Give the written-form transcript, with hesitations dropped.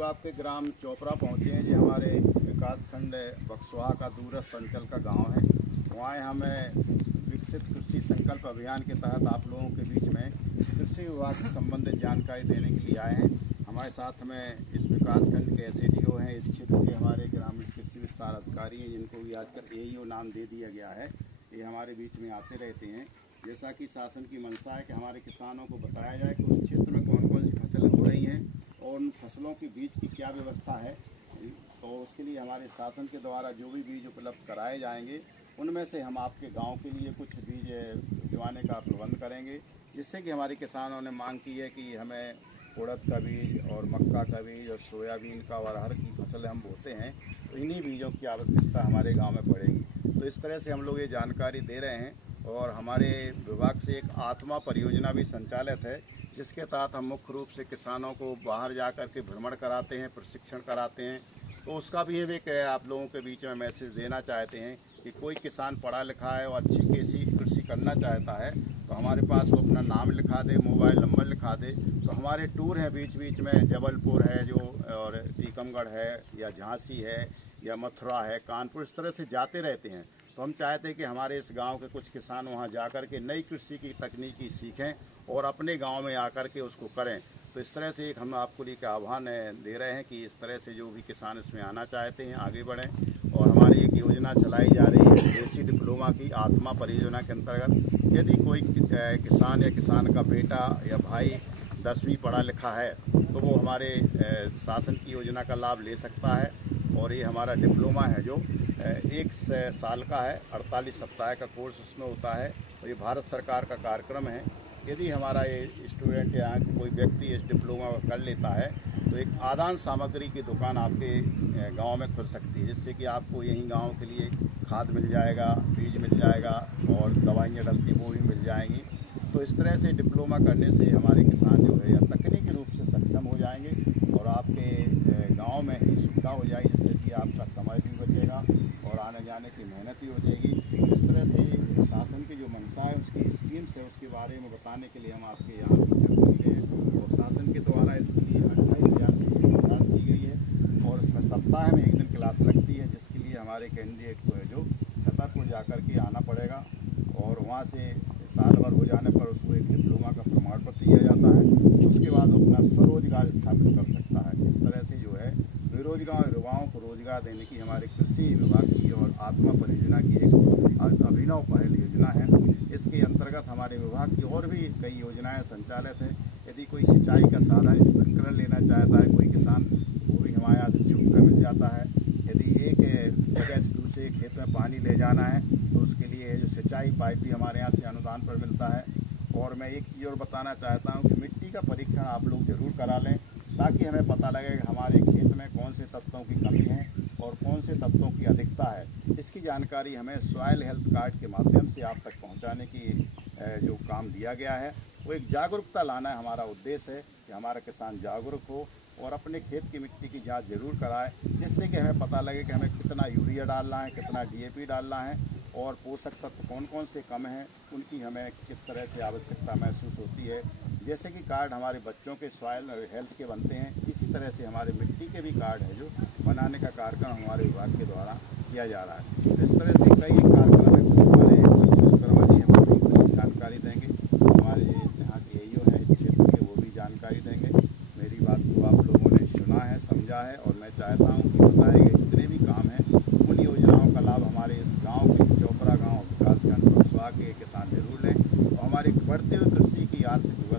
लोग आपके ग्राम चोपड़ा पहुँचे हैं। ये हमारे विकासखंड बक्सवा का दूरस्थ अंचल का गांव है। वहाँ हमें विकसित कृषि संकल्प अभियान के तहत आप लोगों के बीच में कृषि विभाग से संबंधित जानकारी देने के लिए आए हैं। हमारे साथ में इस विकासखंड के एसडीओ हैं, इस क्षेत्र के हमारे ग्रामीण कृषि विस्तार अधिकारी हैं, जिनको भी आजकल एईओ नाम दे दिया गया है। ये हमारे बीच में आते रहते हैं। जैसा कि शासन की मंशा है कि हमारे किसानों को बताया जाए कि उस क्षेत्र में कौन कौन सी फसलें हो रही हैं और उन फसलों के बीज की क्या व्यवस्था है। तो उसके लिए हमारे शासन के द्वारा जो भी बीज उपलब्ध कराए जाएंगे, उनमें से हम आपके गांव के लिए कुछ बीज भिजवाने का प्रबंध करेंगे, जिससे कि हमारे किसानों ने मांग की है कि हमें उड़द का बीज और मक्का का बीज और सोयाबीन का और अरहर की फसल हम बोते हैं, तो इन्हीं बीजों की आवश्यकता हमारे गांव में पड़ेगी। तो इस तरह से हम लोग ये जानकारी दे रहे हैं। और हमारे विभाग से एक आत्मा परियोजना भी संचालित है, जिसके तहत हम मुख्य रूप से किसानों को बाहर जाकर के भ्रमण कराते हैं, प्रशिक्षण कराते हैं। तो उसका भी हम एक आप लोगों के बीच में मैसेज देना चाहते हैं कि कोई किसान पढ़ा लिखा है और अच्छी कैसी कृषि करना चाहता है, तो हमारे पास वो अपना नाम लिखा दे, मोबाइल नंबर लिखा दे। तो हमारे टूर हैं बीच बीच में, जबलपुर है जो, और टीकमगढ़ है, या झांसी है, या मथुरा है, कानपुर, इस तरह से जाते रहते हैं। तो हम चाहते हैं कि हमारे इस गांव के कुछ किसान वहां जाकर के नई कृषि की तकनीकी सीखें और अपने गांव में आकर के उसको करें। तो इस तरह से एक हम आपको लिए आह्वान दे रहे हैं कि इस तरह से जो भी किसान इसमें आना चाहते हैं आगे बढ़ें। और हमारी एक योजना चलाई जा रही है देसी डिप्लोमा की आत्मा परियोजना के अंतर्गत। यदि कोई किसान या किसान का बेटा या भाई 10वीं पढ़ा लिखा है, तो वो हमारे शासन की योजना का लाभ ले सकता है। और ये हमारा डिप्लोमा है जो 1 साल का है, 48 सप्ताह का कोर्स उसमें होता है, और ये भारत सरकार का कार्यक्रम है। यदि हमारा ये स्टूडेंट या कोई व्यक्ति इस डिप्लोमा कर लेता है, तो एक आदान सामग्री की दुकान आपके गांव में खुल सकती है, जिससे कि आपको यहीं गांव के लिए खाद मिल जाएगा, बीज मिल जाएगा और दवाइयाँ डलती वो भी मिल जाएंगी। तो इस तरह से डिप्लोमा करने से हमारे किसान जो है या तकनीकी रूप से सक्षम हो जाएंगे और आपके गाँव में ही सुविधा हो जाएगी, जिससे कि आपका समय भी बचेगा और आने जाने की मेहनत भी हो जाएगी। इस तरह से शासन की जो मंशा है, उसकी स्कीम्स है, उसके बारे में बताने के लिए हम आपके यहाँ मिले हैं। और शासन के द्वारा इसके लिए 28,000 की अनुदान दी गई है और उसमें सप्ताह में 1 दिन क्लास लगती है, जिसके लिए हमारे कैंडिडेट को है जो छतरपुर जाकर के आना पड़ेगा। और वहाँ से साल भर हो जाने पर उसको एक डिप्लोमा का प्रमाण पत्र दिया जाता है। उसके बाद वो अपना स्वरोजगार स्थापित कर सकता है। इस तरह से जो है बेरोजगार युवाओं को रोजगार देने की हमारे कृषि विभाग की और आत्मा परियोजना की एक अभिनव पहल योजना है। इसके अंतर्गत हमारे विभाग की और भी कई योजनाएं संचालित हैं। यदि कोई सिंचाई का साधन स्प्रिंकलर लेना चाहता है कोई किसान, वो भी हमारे यहाँ से छूट कर मिल जाता है। यदि एक जगह से दूसरे खेत में पानी ले जाना है, तो उसके लिए जो सिंचाई पाइप भी हमारे यहाँ से अनुदान पर मिलता है। और मैं एक चीज़ और बताना चाहता हूँ कि मिट्टी का परीक्षण आप लोग जरूर करा लें, ताकि हमें पता लगे कि हमारे खेत में कौन से तत्वों की कमी है और कौन से तत्वों की अधिकता है। इसकी जानकारी हमें सॉइल हेल्थ कार्ड के माध्यम से आप तक पहुंचाने की जो काम दिया गया है, वो एक जागरूकता लाना है। हमारा उद्देश्य है कि हमारा किसान जागरूक हो और अपने खेत की मिट्टी की जांच जरूर कराए, जिससे कि हमें पता लगे कि हमें कितना यूरिया डालना है, कितना DAP डालना है और पोषक तत्व कौन कौन से कम हैं, उनकी हमें किस तरह से आवश्यकता महसूस होती है। जैसे कि कार्ड हमारे बच्चों के सॉइल हेल्थ के बनते हैं, इसी तरह से हमारे मिट्टी के भी कार्ड है जो बनाने का कार्यक्रम हमारे विभाग के द्वारा किया जा रहा है। तो इस तरह से कई कार्यक्रम है। कुछ हमारे विश्वकर्मा जी हमारी कुछ जानकारी देंगे, हमारे यहाँ के एईओ हैं इस क्षेत्र के, वो भी जानकारी देंगे। मेरी बात को आप लोगों ने सुना है, समझा है, और मैं चाहता हूँ कि बताए गए जितने भी काम हैं उन योजनाओं का लाभ हमारे इस गाँव के चोपड़ा गाँव विकासखंड बक्सवा के किसान जरूर लें और हमारी बढ़ती हुई कृषि की आर्थिक